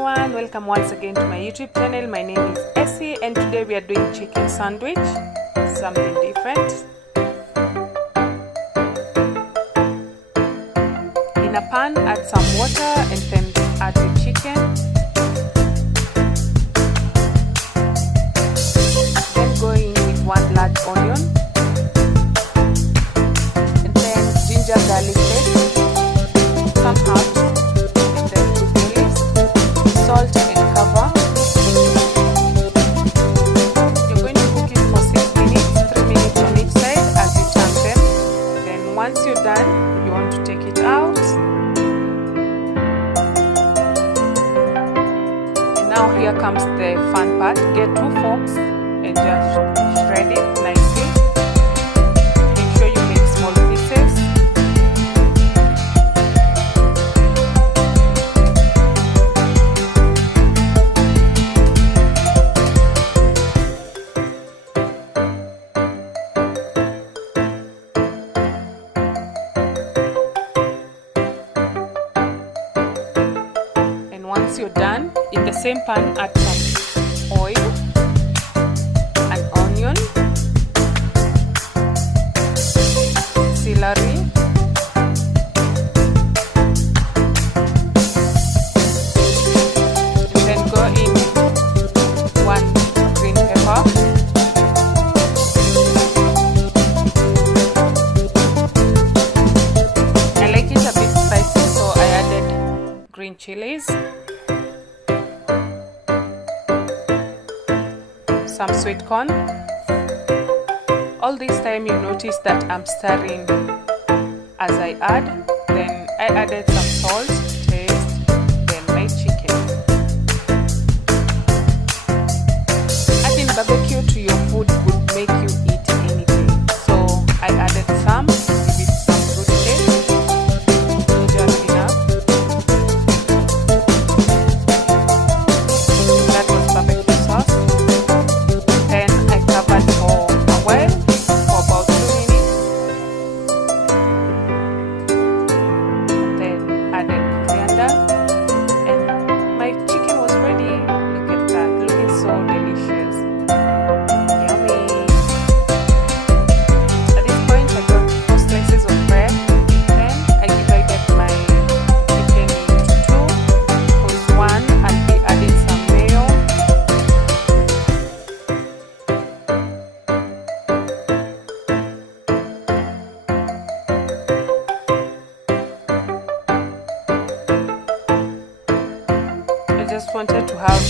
everyone, welcome once again to my YouTube channel. My name is Essie and today we are doing chicken sandwich, something different. In a pan, add some water and then add your chicken. Then go in with 1 large onion and then ginger garlic paste, some herbs, salt and cover. You're going to cook it for 6 minutes, 3 minutes on each side as you turn them. Then once you're done, you want to take it out. And now here comes the fun part. Get 2 forks and just shred it nicely. Make sure you make small pieces. Once you're done, in the same pan add some oil, an onion, celery, and then go in 1 green pepper, I like it a bit spicy, so I added green chilies, some sweet corn. All this time you notice that I'm stirring as I add. Then I added some salt to taste, then my chicken. Adding barbecue to your food would make you eat anything, so I added some to give it some good taste, just enough. That was barbecue sauce. Just wanted to have